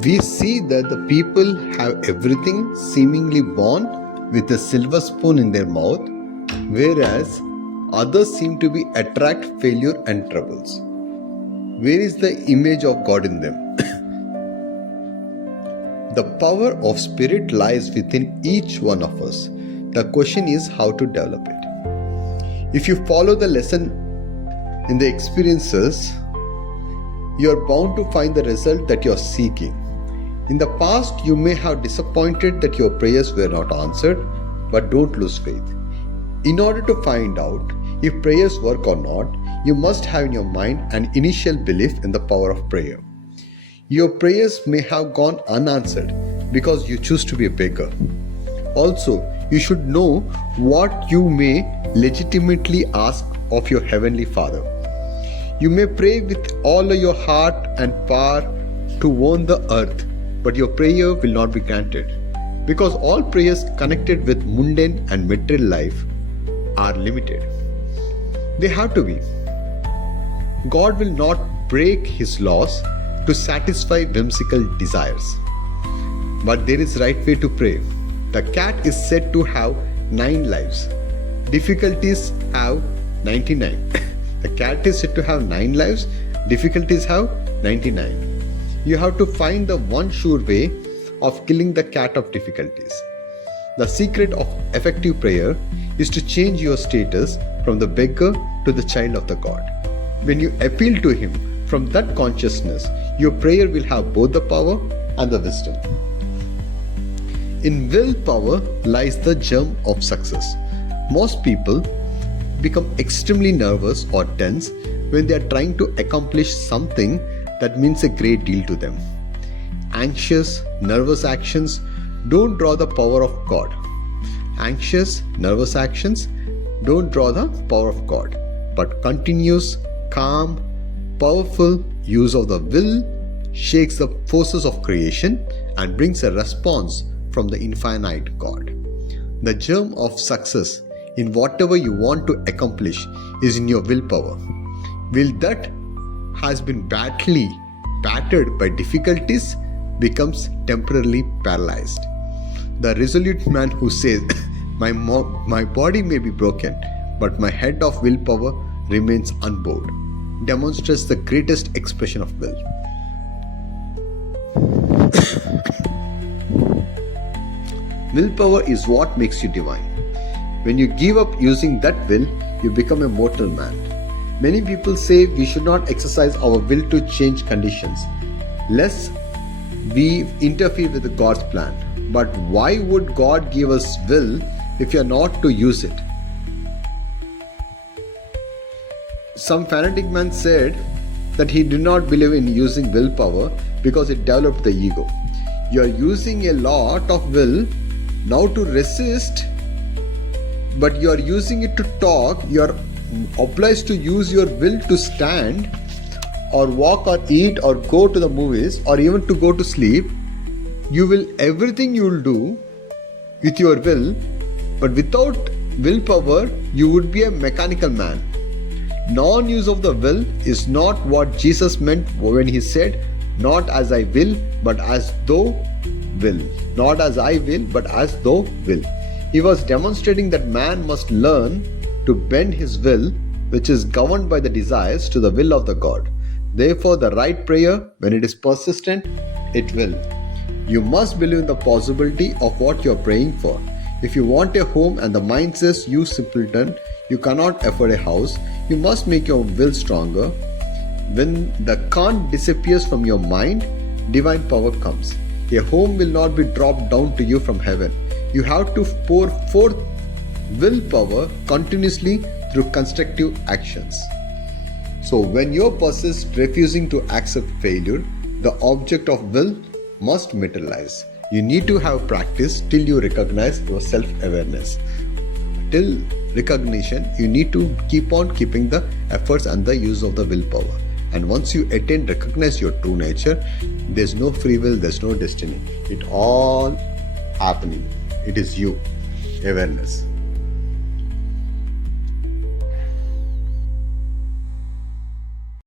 We see that the people have everything seemingly born with a silver spoon in their mouth, whereas others seem to be attract failure and troubles. Where is the image of God in them? The power of spirit lies within each one of us. The question is how to develop it. If you follow the lesson in the experiences, you are bound to find the result that you are seeking. In the past, you may have disappointed that your prayers were not answered, but don't lose faith. In order to find out if prayers work or not, you must have in your mind an initial belief in the power of prayer. Your prayers may have gone unanswered because you choose to be a beggar. Also, you should know what you may legitimately ask of your Heavenly Father. You may pray with all your heart and power to own the earth, but your prayer will not be granted, because all prayers connected with mundane and material life are limited. They have to be. God will not break His laws to satisfy whimsical desires. But there is right way to pray. The cat is said to have 9 lives. Difficulties have 99. The cat is said to have 9 lives. Difficulties have 99. You have to find the one sure way of killing the cat of difficulties. The secret of effective prayer is to change your status from the beggar to the child of the God. When you appeal to Him from that consciousness, your prayer will have both the power and the wisdom. In willpower lies the germ of success. Most people become extremely nervous or tense when they are trying to accomplish something that means a great deal to them. Anxious, nervous actions don't draw the power of God. Anxious, nervous actions don't draw the power of God, but continuous, calm, powerful use of the will shakes the forces of creation and brings a response from the infinite God. The germ of success in whatever you want to accomplish is in your willpower. Will that has been badly battered by difficulties becomes temporarily paralyzed. The resolute man who says, my body may be broken, but my head of willpower remains unbowed, demonstrates the greatest expression of will. Willpower is what makes you divine. When you give up using that will, you become a mortal man. Many people say we should not exercise our will to change conditions, lest we interfere with God's plan. But why would God give us will if we are not to use it? Some fanatic man said that he did not believe in using willpower because it developed the ego. You are using a lot of will now to resist, but you are using it to talk. You are obliged to use your will to stand or walk or eat or go to the movies or even to go to sleep. Everything you will do with your will, but without willpower you would be a mechanical man. Non-use of the will is not what Jesus meant when He said, not as I will, but as though will. Not as I will, but as though will. He was demonstrating that man must learn to bend his will, which is governed by the desires, to the will of the God. Therefore, the right prayer, when it is persistent, it will. You must believe in the possibility of what you are praying for. If you want a home and the mind says, you simpleton, you cannot afford a house, you must make your will stronger. When the can't disappears from your mind, divine power comes. A home will not be dropped down to you from heaven. You have to pour forth willpower continuously through constructive actions. So when you persist refusing to accept failure, the object of will must materialize. You need to have practice till you recognize your self-awareness. Till recognition, you need to keep on keeping the efforts and the use of the willpower. And once you recognize your true nature, there's no free will, there's no destiny. It all happening. It is you, awareness.